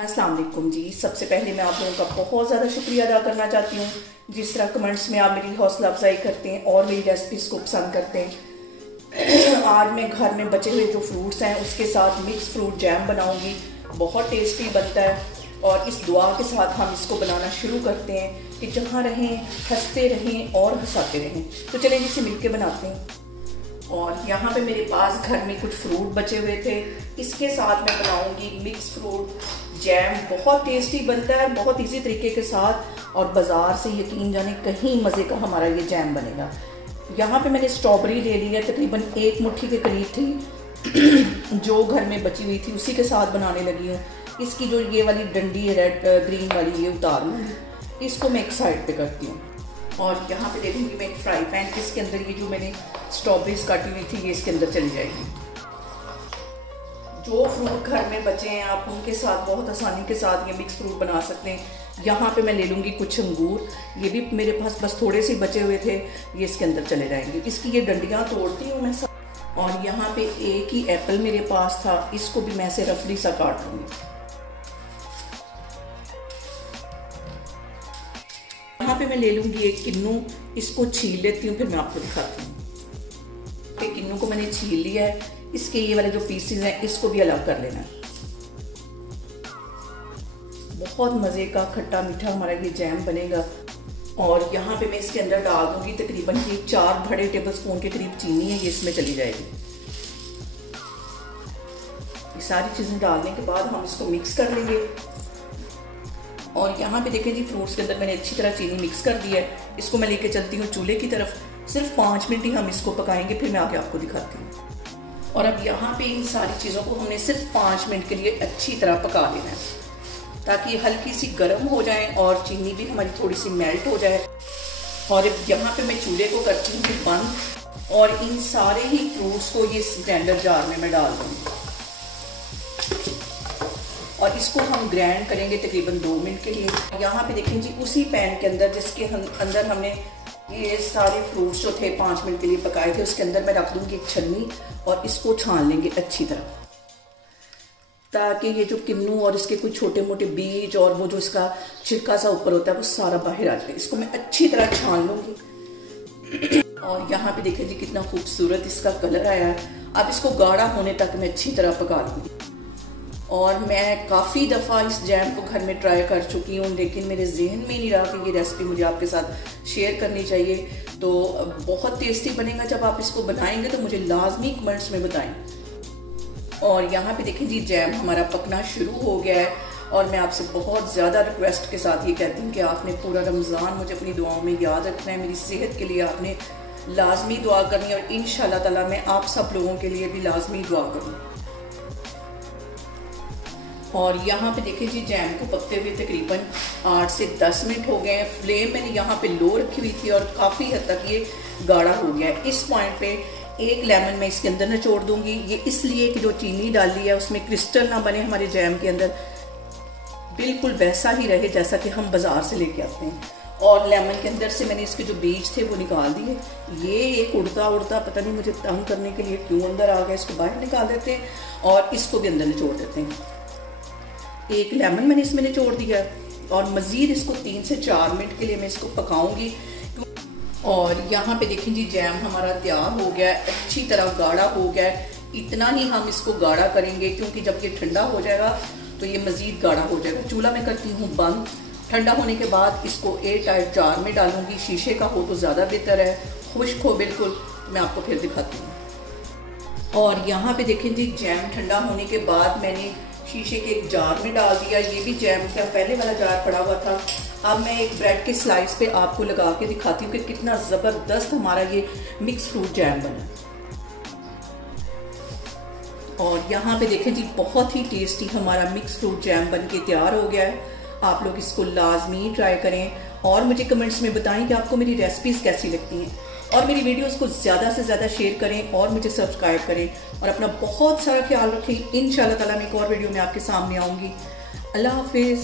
अस्सलाम वालेकुम जी। सबसे पहले मैं आप लोगों का बहुत ज़्यादा शुक्रिया अदा करना चाहती हूँ जिस तरह कमेंट्स में आप मेरी हौसला अफजाई करते हैं और मेरी रेसिपीज़ को पसंद करते हैं। आज मैं घर में बचे हुए जो फ्रूट्स हैं उसके साथ मिक्स फ्रूट जैम बनाऊंगी। बहुत टेस्टी बनता है और इस दुआ के साथ हम इसको बनाना शुरू करते हैं कि जहाँ रहें हंसते रहें और हंसाते रहें। तो चलें इसे मिलके बनाते हैं। और यहाँ पे मेरे पास घर में कुछ फ्रूट बचे हुए थे, इसके साथ मैं बनाऊंगी मिक्स फ्रूट जैम। बहुत टेस्टी बनता है, बहुत इजी तरीके के साथ, और बाज़ार से यकीन जाने कहीं मज़े का हमारा ये जैम बनेगा। यहाँ पे मैंने स्ट्रॉबेरी ले ली है, तकरीबन 1 मुट्ठी के करीब थी जो घर में बची हुई थी, उसी के साथ बनाने लगी हूँ। इसकी जो ये वाली डंडी है रेड ग्रीन वाली, ये उतार लूँगी, इसको मैं एक साइड पे करती हूँ। और यहाँ पे देखूँगी मैं एक फ्राई पैन, इसके अंदर ये जो मैंने स्ट्रॉबेरीज काटी हुई थी ये इसके अंदर चली जाएगी। जो फ्रूट घर में बचे हैं आप उनके साथ बहुत आसानी के साथ ये मिक्स फ्रूट बना सकते हैं। यहाँ पे मैं ले लूँगी कुछ अंगूर, ये भी मेरे पास बस थोड़े से बचे हुए थे, ये इसके अंदर चले जाएंगे। इसकी ये डंडियाँ तोड़ती हूँ मैं सब। और यहाँ पे एक ही एप्पल मेरे पास था, इसको भी मैं ऐसे रफली सा काट लूँगी। यहाँ पे मैं ले लूँगी एक किन्नू, इसको छील लेती हूँ, फिर मैं आपको दिखाती हूँ। किन्नू को मैंने छील लिया है, इसके ये वाले जो पीसेस हैं इसको भी अलग कर लेना है। बहुत मज़े का खट्टा मीठा हमारा ये जैम बनेगा। और यहाँ पे मैं इसके अंदर डाल दूंगी तकरीबन ये 4 बड़े टेबलस्पून के करीब चीनी है, ये इसमें चली जाएगी। ये सारी चीज़ें डालने के बाद हम इसको मिक्स कर लेंगे। और यहाँ पे देखें जी, फ्रूट्स के अंदर मैंने अच्छी तरह चीनी मिक्स कर दी है। इसको मैं लेके चलती हूँ चूल्हे की तरफ। सिर्फ 5 मिनट ही हम इसको पकाएंगे, फिर मैं आगे आपको दिखाती हूँ। और अब यहाँ पे इन सारी चीज़ों को हमने सिर्फ 5 मिनट के लिए अच्छी तरह पका लेना है, ताकि हल्की सी गर्म हो जाए और चीनी भी हमारी थोड़ी सी मेल्ट हो जाए। और यहाँ पे मैं चूल्हे को करती हूँ बंद, और इन सारे ही फ्रूट्स को ये ग्राइंडर जार में मैं डाल दूँगी और इसको हम ग्राइंड करेंगे तकरीबन 2 मिनट के लिए। यहाँ पे देखें जी, उसी पैन के अंदर जिसके अंदर हमने ये सारे फ्रूट्स जो थे 5 मिनट के लिए पकाए थे, उसके अंदर मैं रख दूँगी एक छन्नी और इसको छान लेंगे अच्छी तरह, ताकि ये जो किन्नू और इसके कुछ छोटे मोटे बीज और वो जो इसका छिलका सा ऊपर होता है वो सारा बाहर आ जाए। इसको मैं अच्छी तरह छान लूँगी। और यहाँ पे देखिए जी कितना खूबसूरत इसका कलर आया है। अब इसको गाढ़ा होने तक मैं अच्छी तरह पका लूँगी। और मैं काफ़ी दफ़ा इस जैम को घर में ट्राई कर चुकी हूँ, लेकिन मेरे जहन में नहीं रहा कि ये रेसिपी मुझे आपके साथ शेयर करनी चाहिए। तो बहुत टेस्टी बनेगा। जब आप इसको बनाएंगे तो मुझे लाजमी कमेंट्स में बताएं। और यहाँ पे देखें जी, जैम हमारा पकना शुरू हो गया है। और मैं आपसे बहुत ज़्यादा रिक्वेस्ट के साथ ये कहती हूँ कि आपने पूरा रमज़ान मुझे अपनी दुआओं में याद रखना है। मेरी सेहत के लिए आपने लाजमी दुआ करनी है, और इंशाल्लाह ताला मैं आप सब लोगों के लिए भी लाजमी दुआ करूँ। और यहाँ पे देखिए जी, जैम को पकते हुए तकरीबन 8 से 10 मिनट हो गए हैं। फ्लेम मैंने यहाँ पे लो रखी हुई थी और काफ़ी हद तक ये गाढ़ा हो गया है। इस पॉइंट पे एक लेमन मैं इसके अंदर निचोड़ दूंगी। ये इसलिए कि जो चीनी डाली है उसमें क्रिस्टल ना बने हमारे जैम के अंदर, बिल्कुल वैसा ही रहे जैसा कि हम बाज़ार से लेके आते हैं। और लेमन के अंदर से मैंने इसके जो बीज थे वो निकाल दिए। ये एक उड़ता उड़ता पता नहीं मुझे तंग करने के लिए क्यों अंदर आ गया, इसको बाहर निकाल देते हैं और इसको भी अंदर निचोड़ देते हैं। एक लेमन मैंने इसमें निचोड़ दिया और मज़ीद इसको 3 से 4 मिनट के लिए मैं इसको पकाऊंगी। और यहाँ पे देखें जी, जैम हमारा तैयार हो गया है, अच्छी तरह गाढ़ा हो गया है। इतना ही हम इसको गाढ़ा करेंगे, क्योंकि जब ये ठंडा हो जाएगा तो ये मज़ीद गाढ़ा हो जाएगा। चूल्हा मैं करती हूँ बंद। ठंडा होने के बाद इसको एयर टाइट जार में डालूंगी। शीशे का हो तो ज़्यादा बेहतर है, खुश्क हो बिल्कुल। मैं आपको फिर दिखाती हूँ। और यहाँ पे देखें जी, जैम ठंडा होने के बाद मैंने शीशे के एक जार में डाल दिया। ये भी जैम का पहले वाला जार पड़ा हुआ था। अब मैं एक ब्रेड के स्लाइस पे आपको लगा के दिखाती हूँ कि कितना ज़बरदस्त हमारा ये मिक्स फ्रूट जैम बना। और यहाँ पे देखें जी, बहुत ही टेस्टी हमारा मिक्स फ्रूट जैम बन के तैयार हो गया है। आप लोग इसको लाजमी ट्राई करें और मुझे कमेंट्स में बताएं कि आपको मेरी रेसिपीज़ कैसी लगती हैं। और मेरी वीडियोस को ज़्यादा से ज़्यादा शेयर करें और मुझे सब्सक्राइब करें। और अपना बहुत सारा ख्याल रखें। इंशाल्लाह ताला मैं एक और वीडियो में आपके सामने आऊँगी। अल्लाह हाफिज़।